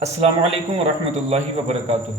السلام علیکم ورحمۃ اللہ وبرکاتہ۔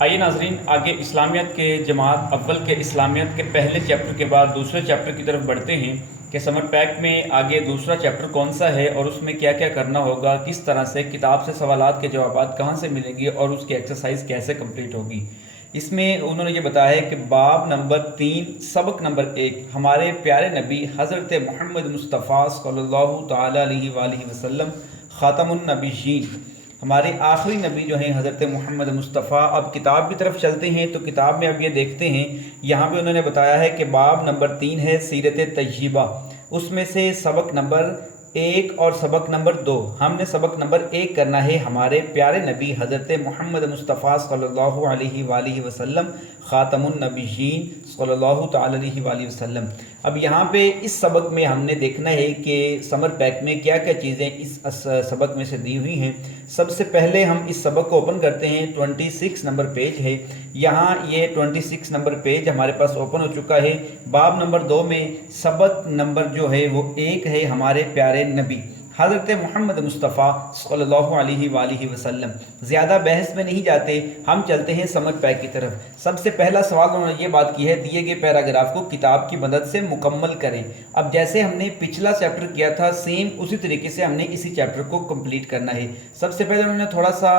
آئیے ناظرین، آگے اسلامیات کے جماعت اول کے اسلامیات کے پہلے چیپٹر کے بعد دوسرے چیپٹر کی طرف بڑھتے ہیں کہ سمر پیک میں آگے دوسرا چیپٹر کون سا ہے اور اس میں کیا کیا کرنا ہوگا، کس طرح سے کتاب سے سوالات کے جوابات کہاں سے ملیں گے اور اس کی ایکسرسائز کیسے کمپلیٹ ہوگی۔ اس میں انہوں نے یہ بتایا ہے کہ باب نمبر 3 سبق نمبر 1 ہمارے پیارے نبی حضرت محمد مصطفیٰ صلی اللہ تعالیٰ علیہ وآلہ وسلم خاتم النبیین، ہمارے آخری نبی جو ہیں حضرت محمد مصطفیٰ۔ اب کتاب کی طرف چلتے ہیں تو کتاب میں اب یہ دیکھتے ہیں، یہاں پہ انہوں نے بتایا ہے کہ باب نمبر 3 ہے سیرت طیبہ، اس میں سے سبق نمبر 1 اور سبق نمبر 2۔ ہم نے سبق نمبر 1 کرنا ہے ہمارے پیارے نبی حضرت محمد مصطفیٰ صلی اللہ علیہ وآلہ وسلم خاتم النبیین صلی اللہ تعالیٰ علیہ وآلہ وسلم۔ اب یہاں پہ اس سبق میں ہم نے دیکھنا ہے کہ سمر پیک میں کیا کیا چیزیں اس سبق میں سے دی ہوئی ہیں۔ سب سے پہلے ہم اس سبق کو اوپن کرتے ہیں، 26 نمبر پیج ہے، یہاں یہ 26 نمبر پیج ہمارے پاس اوپن ہو چکا ہے۔ باب نمبر 2 میں سبق نمبر جو ہے وہ 1 ہے ہمارے پیارے نبی حضرت محمد مصطفیٰ صلی اللہ علیہ وآلہ وسلم۔ زیادہ بحث میں نہیں جاتے، ہم چلتے ہیں سمر پیک کی طرف۔ سب سے پہلا سوال انہوں نے یہ بات کی ہے، دیے گئے پیراگراف کو کتاب کی مدد سے مکمل کریں۔ اب جیسے ہم نے پچھلا چیپٹر کیا تھا سیم اسی طریقے سے ہم نے اسی چیپٹر کو کمپلیٹ کرنا ہے۔ سب سے پہلے انہوں نے تھوڑا سا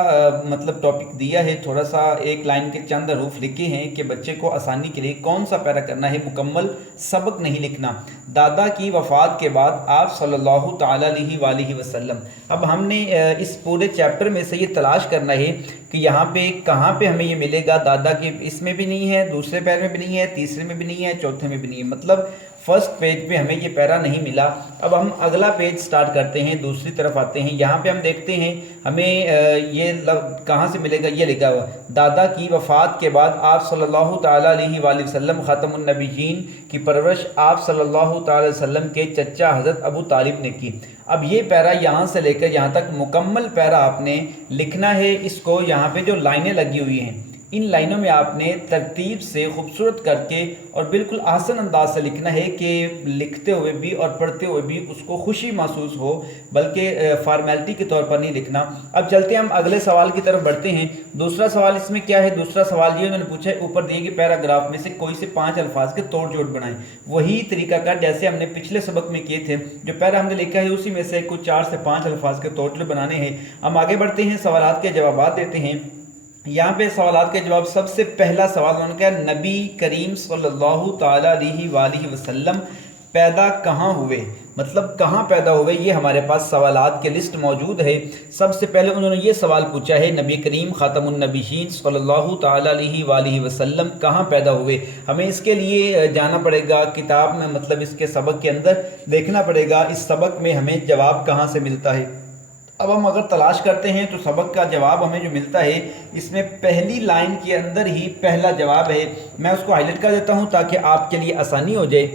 مطلب ٹاپک دیا ہے، تھوڑا سا ایک لائن کے چند حروف لکھے ہیں کہ بچے کو آسانی کے لیے کون سا پیرا کرنا ہے، مکمل سبق نہیں لکھنا۔ دادا کی وفات کے بعد آپ صلی اللہ تعالیٰ علیہ وآلہ وسلم۔ اب ہم نے اس پورے چیپٹر میں سے یہ تلاش کرنا ہے کہ یہاں پہ کہاں پہ ہمیں یہ ملے گا۔ دادا کی اس میں بھی نہیں ہے، دوسرے پیر میں بھی نہیں ہے، تیسرے میں بھی نہیں ہے، چوتھے میں بھی نہیں ہے، مطلب فرسٹ پیج پہ ہمیں یہ پیرا نہیں ملا۔ اب ہم اگلا پیج سٹارٹ کرتے ہیں، دوسری طرف آتے ہیں، یہاں پہ ہم دیکھتے ہیں ہمیں یہ کہاں سے ملے گا، یہ لکھا ہوا دادا کی وفات کے بعد آپ صلی اللہ تعالیٰ علیہ وآلہ وسلم خاتم النبیین کی پرورش آپ صلی اللہ تعالیٰ علیہ وسلم کے چچا حضرت ابو طالب نے کی۔ اب یہ پیرا یہاں سے لے کر یہاں تک مکمل پیرا آپ نے لکھنا ہے۔ اس کو یہاں پہ جو لائنیں لگی ہوئی ہیں ان لائنوں میں آپ نے ترتیب سے خوبصورت کر کے اور بالکل آسان انداز سے لکھنا ہے کہ لکھتے ہوئے بھی اور پڑھتے ہوئے بھی اس کو خوشی محسوس ہو، بلکہ فارمیلٹی کے طور پر نہیں لکھنا۔ اب چلتے ہیں ہم اگلے سوال کی طرف بڑھتے ہیں۔ دوسرا سوال اس میں کیا ہے، دوسرا سوال یہ انہوں نے پوچھا ہے اوپر دیے گئے پیراگراف میں سے کوئی سے 5 الفاظ کے توڑ جوڑ بنائیں۔ وہی طریقہ کار جیسے ہم نے پچھلے سبق میں کیے تھے، جو پیرا ہم نے لکھا ہے اسی میں سے کچھ 4 سے 5 الفاظ کے توڑ جوڑ بنانے ہیں۔ ہم آگے بڑھتے ہیں، سوالات کے جوابات دیتے ہیں۔ یہاں پہ سوالات کے جواب، سب سے پہلا سوال انہوں نے کہا نبی کریم صلی اللہ تعالیٰ علیہ وآلہ وسلم پیدا کہاں ہوئے، مطلب کہاں پیدا ہوئے، یہ ہمارے پاس سوالات کے لسٹ موجود ہے۔ سب سے پہلے انہوں نے یہ سوال پوچھا ہے نبی کریم خاتم النبیین صلی اللہ تعالیٰ علیہ وآلہ وسلم کہاں پیدا ہوئے۔ ہمیں اس کے لیے جانا پڑے گا کتاب میں، مطلب اس کے سبق کے اندر دیکھنا پڑے گا اس سبق میں ہمیں جواب کہاں سے ملتا ہے۔ اب ہم اگر تلاش کرتے ہیں تو سبق کا جواب ہمیں جو ملتا ہے اس میں پہلی لائن کے اندر ہی پہلا جواب ہے۔ میں اس کو ہائی لائٹ کر دیتا ہوں تاکہ آپ کے لیے آسانی ہو جائے۔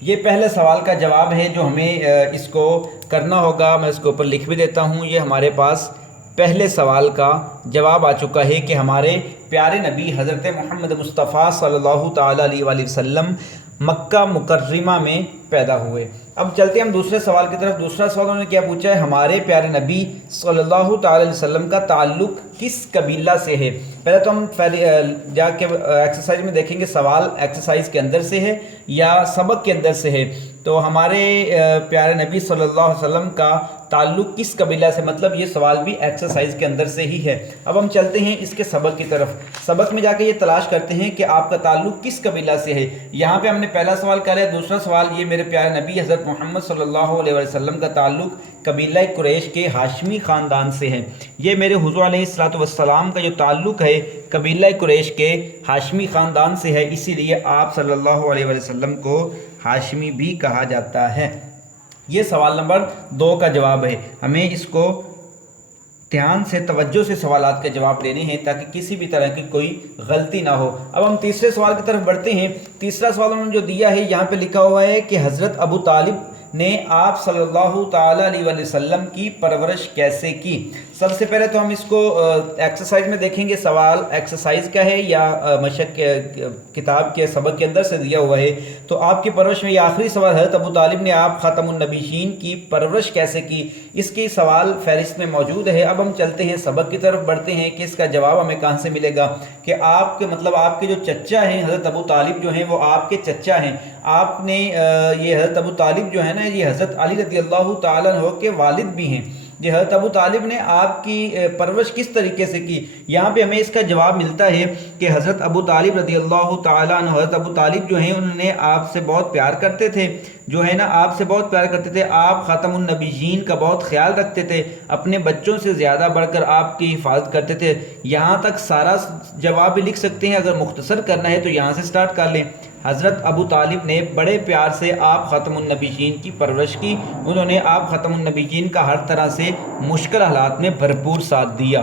یہ پہلے سوال کا جواب ہے جو ہمیں اس کو کرنا ہوگا۔ میں اس کے اوپر لکھ بھی دیتا ہوں، یہ ہمارے پاس پہلے سوال کا جواب آ چکا ہے کہ ہمارے پیارے نبی حضرت محمد مصطفیٰ صلی اللہ تعالیٰ علیہ وآلہ وسلم مکہ مکرمہ میں پیدا ہوئے۔ اب چلتے ہیں ہم دوسرے سوال کی طرف۔ دوسرا سوال انہوں نے کیا پوچھا ہے، ہمارے پیارے نبی صلی اللہ تعالیٰ علیہ وسلم کا تعلق کس قبیلہ سے ہے۔ پہلے تو ہم جا کے ایکسرسائز میں دیکھیں گے سوال ایکسرسائز کے اندر سے ہے یا سبق کے اندر سے ہے۔ تو ہمارے پیارے نبی صلی اللہ علیہ وسلم کا تعلق کس قبیلہ سے، مطلب یہ سوال بھی ایکسرسائز کے اندر سے ہی ہے۔ اب ہم چلتے ہیں اس کے سبق کی طرف۔ سبق میں جا کے یہ تلاش کرتے ہیں کہ آپ کا تعلق کس قبیلہ سے ہے۔ یہاں پہ ہم نے پہلا سوال کر لیا، دوسرا سوال یہ میرے پیارے نبی حضرت محمد صلی اللہ علیہ وسلم کا تعلق قبیلہ قریش کے ہاشمی خاندان سے ہے۔ یہ میرے حضور علیہ الصلوۃ والسلام کا جو تعلق ہے قبیلہ قریش کے ہاشمی خاندان سے ہے، اسی لیے آپ صلی اللہ علیہ وسلم کو ہاشمی بھی کہا جاتا ہے۔ یہ سوال نمبر 2 کا جواب ہے۔ ہمیں اس کو دھیان سے توجہ سے سوالات کے جواب لینے ہیں تاکہ کسی بھی طرح کی کوئی غلطی نہ ہو۔ اب ہم تیسرے سوال کی طرف بڑھتے ہیں۔ تیسرا سوال انہوں نے جو دیا ہے یہاں پہ لکھا ہوا ہے کہ حضرت ابو طالب نے آپ صلی اللہ تعالیٰ علیہ وسلم کی پرورش کیسے کی؟ سب سے پہلے تو ہم اس کو ایکسرسائز میں دیکھیں گے. سوال ایکسرسائز کا ہے یا مشق کتاب کے سبق کے اندر سے دیا ہوا ہے. تو آپ کی پرورش میں یہ آخری سوال، حضرت ابو طالب نے آپ خاتم النبیین کی پرورش کیسے کی، اس کی سوال فہرست میں موجود ہے. اب ہم چلتے ہیں سبق کی طرف بڑھتے ہیں کہ اس کا جواب ہمیں کہاں سے ملے گا. کہ آپ کے مطلب آپ کے جو چچا ہیں حضرت ابو طالب جو ہیں وہ آپ کے چچا ہیں. آپ نے یہ حضرت ابو طالب جو ہے نا یہ حضرت علی رضی اللہ تعالیٰ عنہ کے والد بھی ہیں. یہ حضرت ابو طالب نے آپ کی پرورش کس طریقے سے کی؟ یہاں پہ ہمیں اس کا جواب ملتا ہے کہ حضرت ابو طالب رضی اللہ تعالیٰ عنہ، حضرت ابو طالب جو ہیں انہوں نے آپ سے بہت پیار کرتے تھے، جو ہے نا آپ سے بہت پیار کرتے تھے. آپ خاتم النبیین کا بہت خیال رکھتے تھے، اپنے بچوں سے زیادہ بڑھ کر آپ کی حفاظت کرتے تھے. یہاں تک سارا جواب بھی لکھ سکتے ہیں، اگر مختصر کرنا ہے تو یہاں سے سٹارٹ کر لیں. حضرت ابو طالب نے بڑے پیار سے آپ خاتم النبیین کی پرورش کی. انہوں نے آپ خاتم النبیین کا ہر طرح سے مشکل حالات میں بھرپور ساتھ دیا.